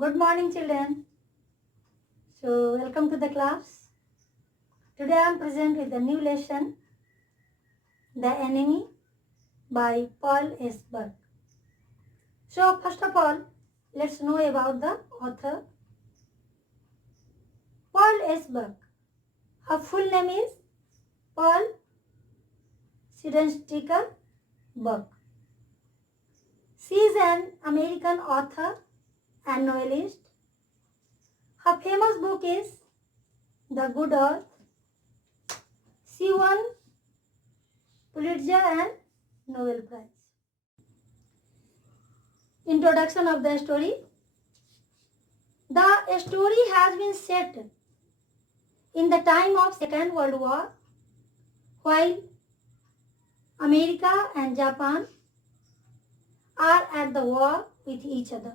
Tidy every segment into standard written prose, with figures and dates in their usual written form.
Good morning, children. So, welcome to the class. Today I am present with a new lesson, The Enemy by Paul S. Burke. So, first of all, let's know about the author. Paul S. Burke. Her full name is Paul Sticker Burke. She is an American author and novelist. Her famous book is The Good Earth. She won Pulitzer and Nobel Prize. Introduction of the story. The story has been set in the time of Second World War, while America and Japan are at the war with each other.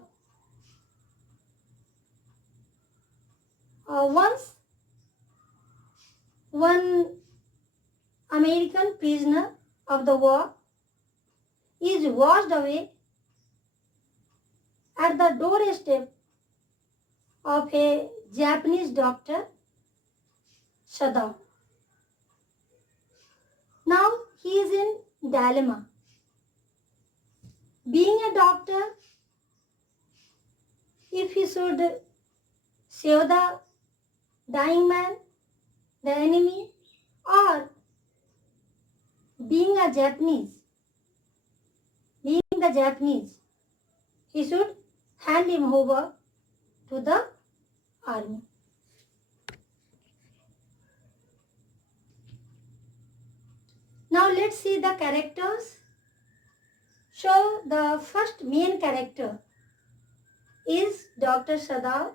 Once one American prisoner of the war is washed away at the doorstep of a Japanese doctor, Sadao. Now he is in dilemma. Being a doctor, if he should save the dying man, the enemy, or being the Japanese, he should hand him over to the army. Now let's see the characters. So the first main character is Dr. Sadao.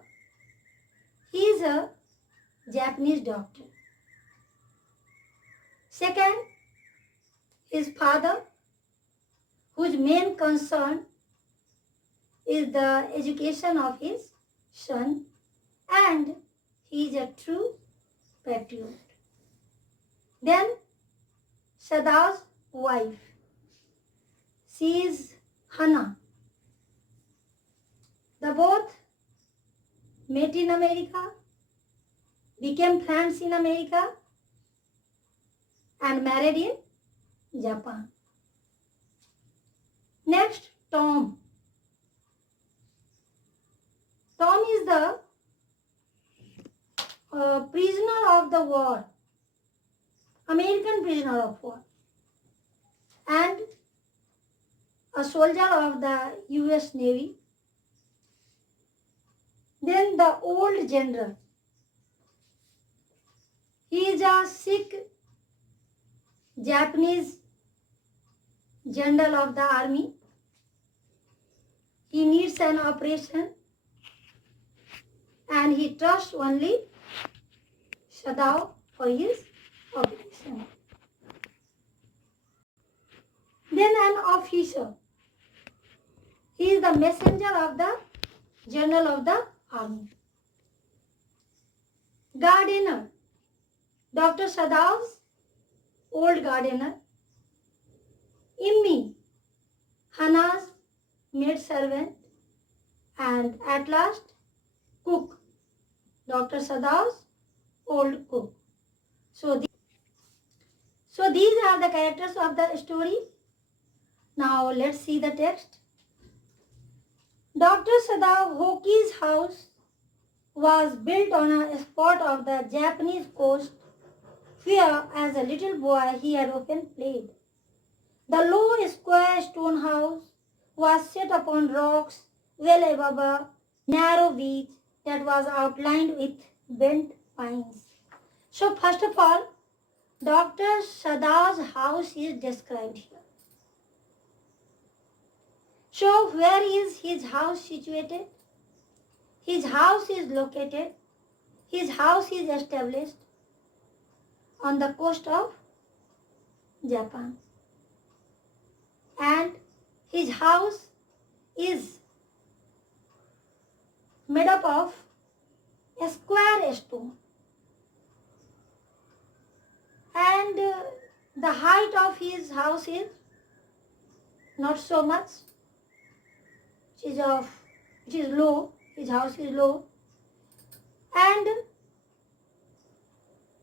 He is a Japanese doctor. Second, his father, whose main concern is the education of his son, and he is a true patriot. Then Sadao's wife, she is Hana. The both met in America, became friends in America, and married in Japan. Next, Tom. Tom is the prisoner of the war, American prisoner of war, and a soldier of the US Navy. Then the old general. He is a sick Japanese general of the army. He needs an operation and he trusts only Sadao for his operation. Then an officer. He is the messenger of the general of the army. Gardener. Dr. Sadao's old gardener. Immi, Hana's maid servant, and at last cook, Dr. Sadao's old cook. So these are the characters of the story. Now let's see the text. Dr. Sadao Hoki's house was built on a spot of the Japanese coast where as a little boy he had often played. The low square stone house was set upon rocks well above a narrow beach that was outlined with bent pines. So first of all, Dr. Sadao's house is described here. So where is his house situated? His house is located, his house is established on the coast of Japan. And his house is made up of a square stone. And the height of his house is not so much. It is low. His house is low and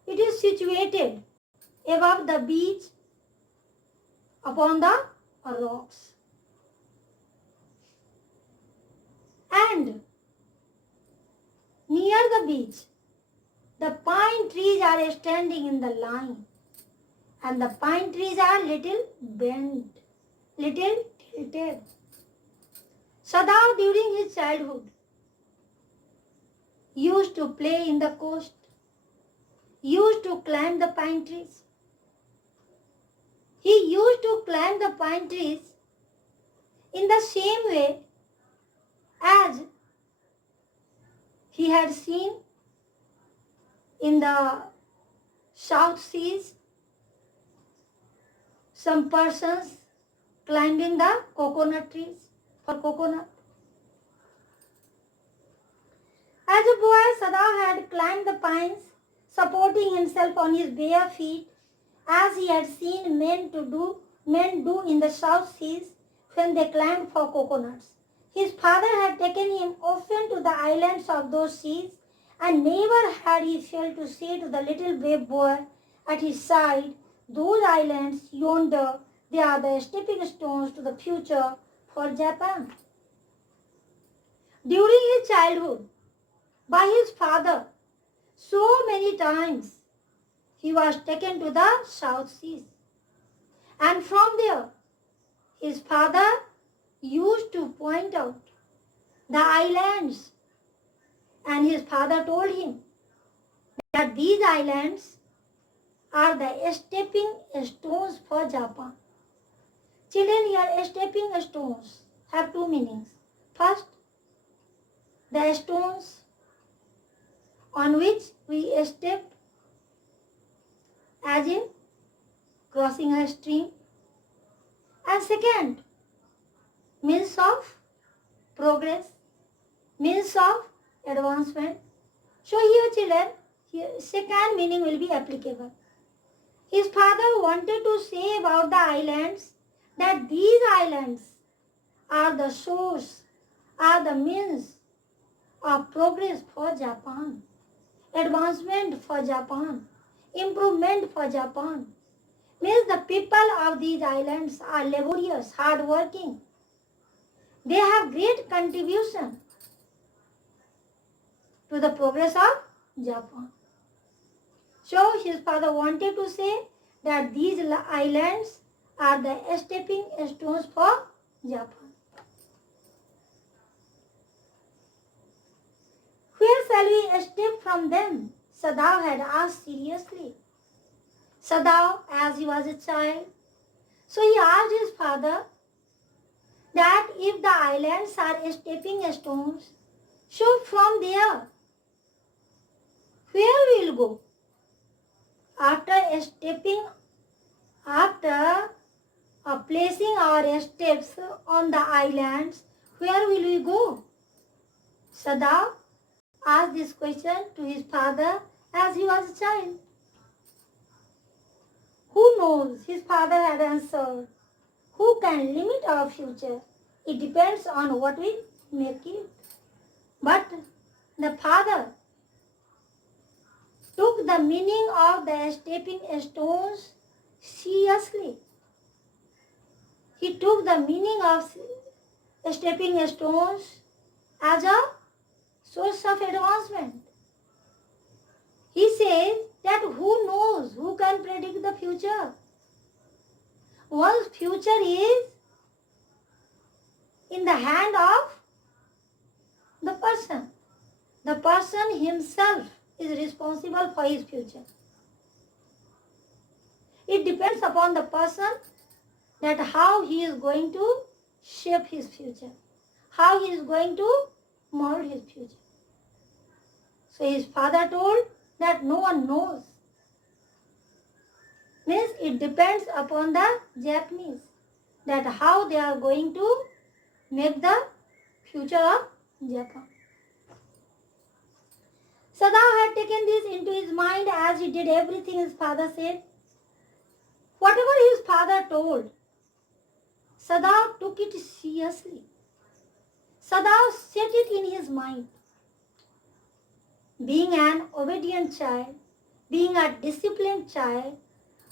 it is situated above the beach upon the rocks. And near the beach, the pine trees are standing in the line. And the pine trees are little bent, little tilted. Sadao during his childhood used to play in the coast, used to climb the pine trees. He used to climb the pine trees in the same way as he had seen in the South Seas some persons climbing the coconut trees for coconut. As a boy, Sadao had climbed the pines, supporting himself on his bare feet, as he had seen men do in the South Seas when they climbed for coconuts. His father had taken him often to the islands of those seas, and never had he failed to say to the little brave boy at his side, "Those islands yonder, they are the stepping stones to the future for Japan." During his childhood, by his father, so many times he was taken to the South Seas. And from there, his father used to point out the islands. And his father told him that these islands are the stepping stones for Japan. Children, here stepping stones have two meanings. First, the stones on which we step, as in crossing a stream. And second, means of progress, means of advancement. So here children, here second meaning will be applicable. His father wanted to say about the islands that these islands are the source, are the means of progress for Japan, advancement for Japan, improvement for Japan. Means the people of these islands are laborious, hard-working. They have great contribution to the progress of Japan. So his father wanted to say that these islands are the stepping stones for Japan. Where shall we step from them? Sadao had asked seriously. Sadao, as he was a child, so he asked his father that if the islands are stepping stones, so from there, where we will go? After stepping, after placing our steps on the islands, where will we go? Sadao asked this question to his father as he was a child. Who knows? His father had answered. Who can limit our future? It depends on what we make it. But the father took the meaning of the stepping stones seriously. He took the meaning of stepping stones as a source of advancement. He says that who knows, who can predict the future? One's future is in the hand of the person. The person himself is responsible for his future. It depends upon the person that how he is going to shape his future, how he is going to mold his future. So his father told that no one knows. Means it depends upon the Japanese that how they are going to make the future of Japan. Sadao had taken this into his mind as he did everything his father said. Whatever his father told, Sadao took it seriously. Sadav set it in his mind. Being an obedient child, being a disciplined child,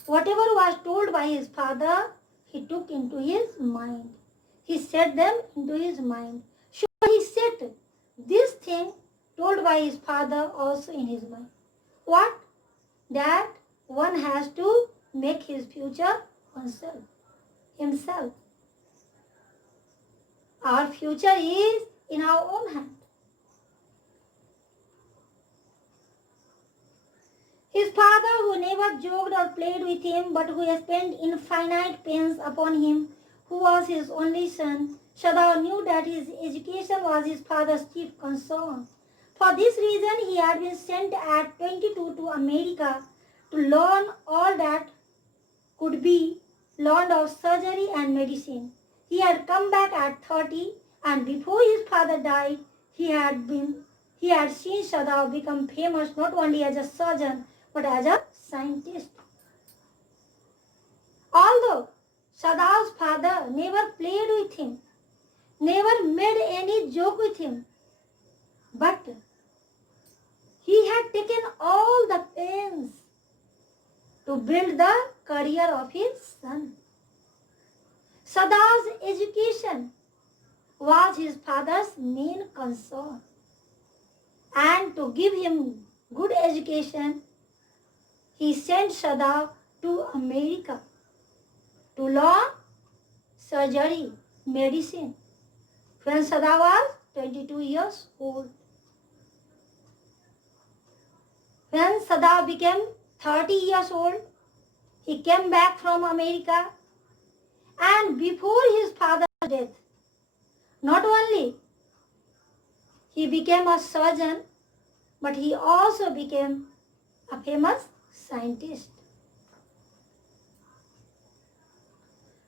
whatever was told by his father, he took into his mind. He set them into his mind. So he set this thing told by his father also in his mind. What? That one has to make his future oneself, himself. Our future is in our own hand. His father, who never joked or played with him, but who spent infinite pains upon him, who was his only son, Shadav knew that his education was his father's chief concern. For this reason, he had been sent at 22 to America to learn all that could be learned of surgery and medicine. He had come back at 30, and before his father died, he had seen Shadav become famous not only as a surgeon but as a scientist. Although Shadav's father never played with him, never made any joke with him, but he had taken all the pains to build the career of his son. Shadav's education was his father's main concern. And to give him good education, he sent Shadav to America to learn surgery, medicine, when Shadav was 22 years old. When Shadav became 30 years old, he came back from America, and before his father's death, not only he became a surgeon, but he also became a famous scientist.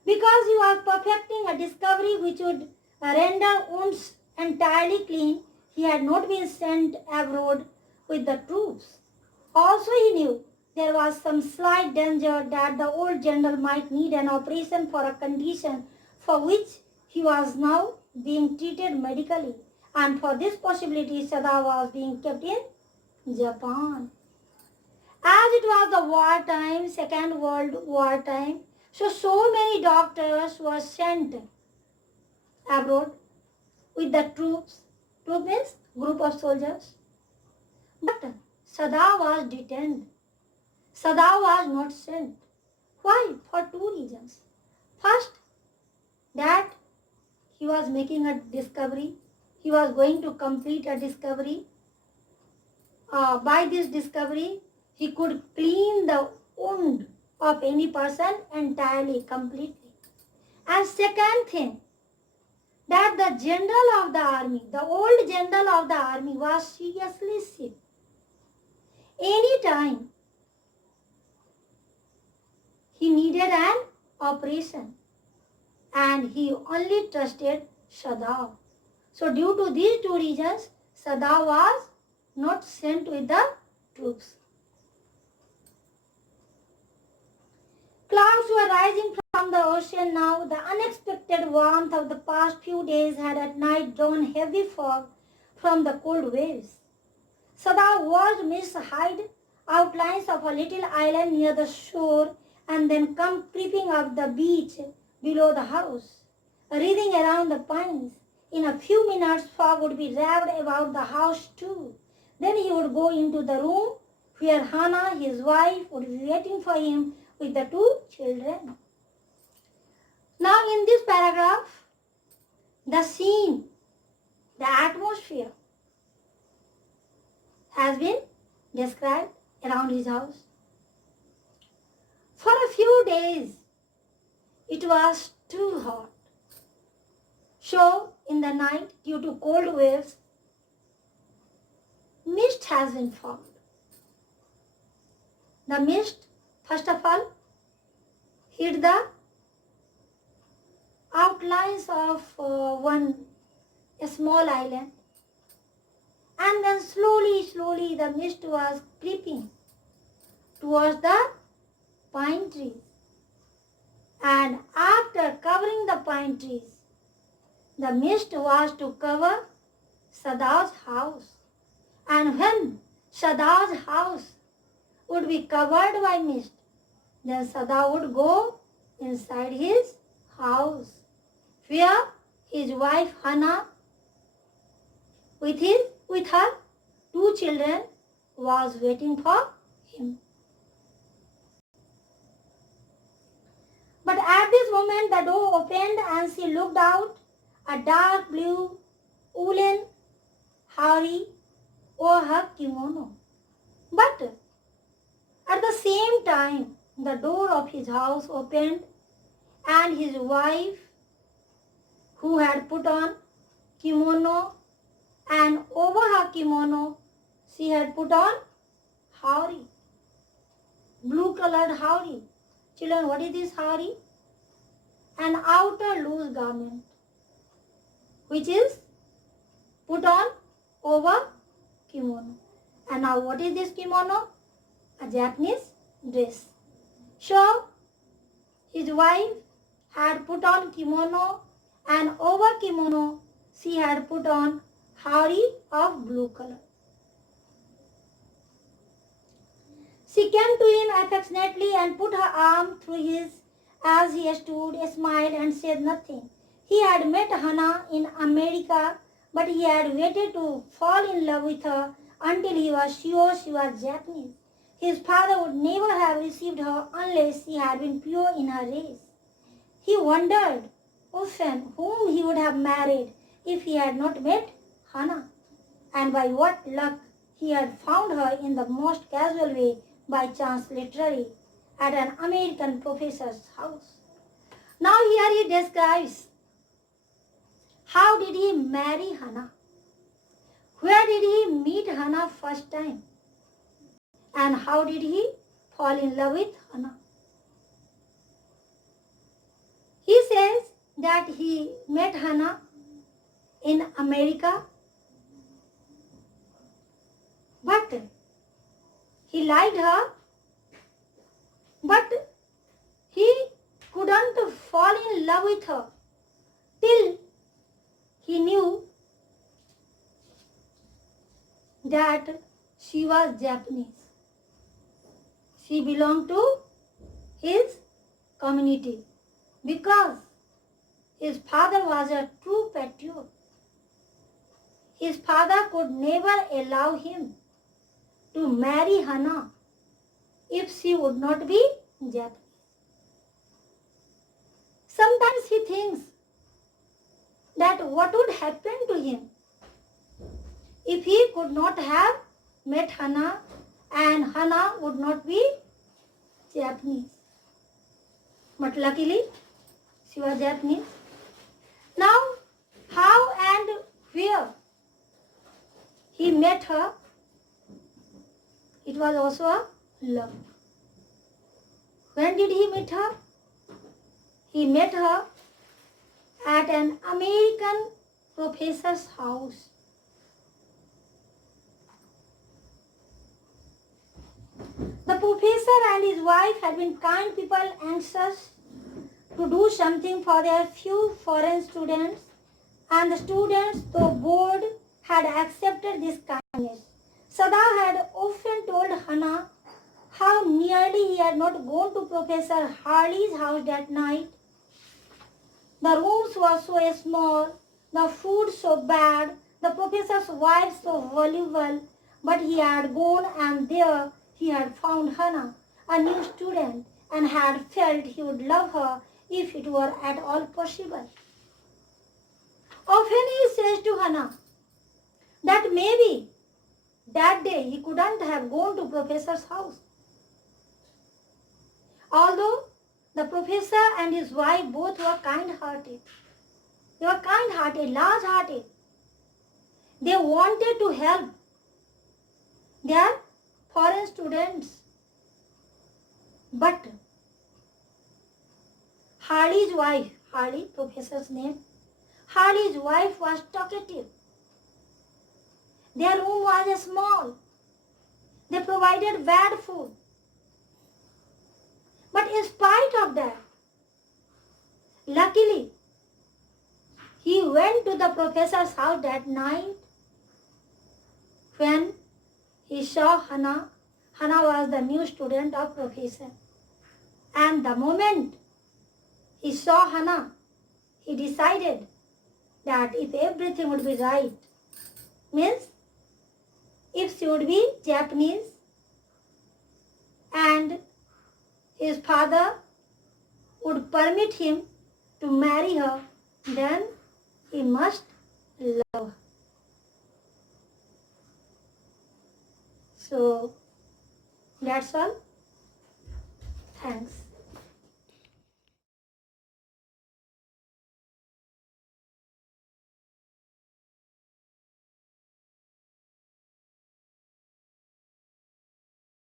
Because he was perfecting a discovery which would render wounds entirely clean, he had not been sent abroad with the troops. Also he knew there was some slight danger that the old general might need an operation for a condition for which he was now being treated medically. And for this possibility, Shadav was being kept in Japan. As it was the war time, Second World War time, so many doctors were sent abroad with the troops. Troop means group of soldiers. But Shadav was detained. Shadav was not sent. Why? For two reasons. First, that he was making a discovery. He was going to complete a discovery. By this discovery, he could clean the wound of any person entirely, completely. And second thing, that the general of the army, the old general of the army, was seriously sick. Any time he needed an operation, and he only trusted Shadav. So due to these two reasons, Shadav was not sent with the troops. Clouds were rising from the ocean now. The unexpected warmth of the past few days had at night drawn heavy fog from the cold waves. Shadav watched mist hide outlines of a little island near the shore and then come creeping up the beach below the house, wreathing around the pines. In a few minutes, fog would be wrapped about the house too. Then he would go into the room where Hannah, his wife, would be waiting for him with the two children. Now in this paragraph, the scene, the atmosphere has been described around his house. For a few days, it was too hot. So in the night, due to cold waves, mist has been formed. The mist, first of all, hid the outlines of a small island, and then slowly the mist was creeping towards the pine trees. And after covering the pine trees, the mist was to cover Sada's house. And when Sada's house would be covered by mist, then Sada would go inside his house, where his wife Hana with her two children was waiting for him. But at this moment the door opened and she looked out, a dark blue woolen hari over her kimono. But at the same time, the door of his house opened and his wife, who had put on kimono, and over her kimono she had put on hari, blue colored hari. Children, what is this hari? An outer loose garment which is put on over kimono. And now what is this kimono? A Japanese dress. So his wife had put on kimono, and over kimono she had put on hari of blue color. She came to him affectionately and put her arm through his as he stood, smiled and said nothing. He had met Hana in America, but he had waited to fall in love with her until he was sure she was Japanese. His father would never have received her unless she had been pure in her race. He wondered often whom he would have married if he had not met Hana, and by what luck he had found her in the most casual way, by chance literally, at an American professor's house. Now here he describes how did he marry Hana, where did he meet Hana first time, and how did he fall in love with Hana. He says that he met Hana in America, but he liked her, but he couldn't fall in love with her till he knew that she was Japanese. She belonged to his community because his father was a true patriot. His father could never allow him to marry Hana if she would not be Japanese. Sometimes he thinks that what would happen to him if he could not have met Hana and Hana would not be Japanese. But luckily, she was Japanese. Now, how and where he met her, it was also a love. When did he meet her? He met her at an American professor's house. The professor and his wife had been kind people, anxious to do something for their few foreign students, and the students, though bored, had accepted this kindness. Sada had often told Hana how nearly he had not gone to Professor Harley's house that night. The rooms were so small, the food so bad, the professor's wife so voluble, but he had gone and there he had found Hana, a new student, and had felt he would love her if it were at all possible. Often he says to Hana that maybe that day he couldn't have gone to Professor's house. Although the professor and his wife both were kind-hearted. They were kind-hearted, large-hearted. They wanted to help their foreign students. But Harley's wife, Harley, professor's name, Harley's wife was talkative. Their room was small. They provided bad food. But in spite of that, luckily, He went to the professor's house that night. When he saw Hannah, Hannah was the new student of professor. And the moment he saw Hannah, he decided that if everything would be right, means if she would be Japanese and his father would permit him to marry her, then he must love her. So that's all. Thanks.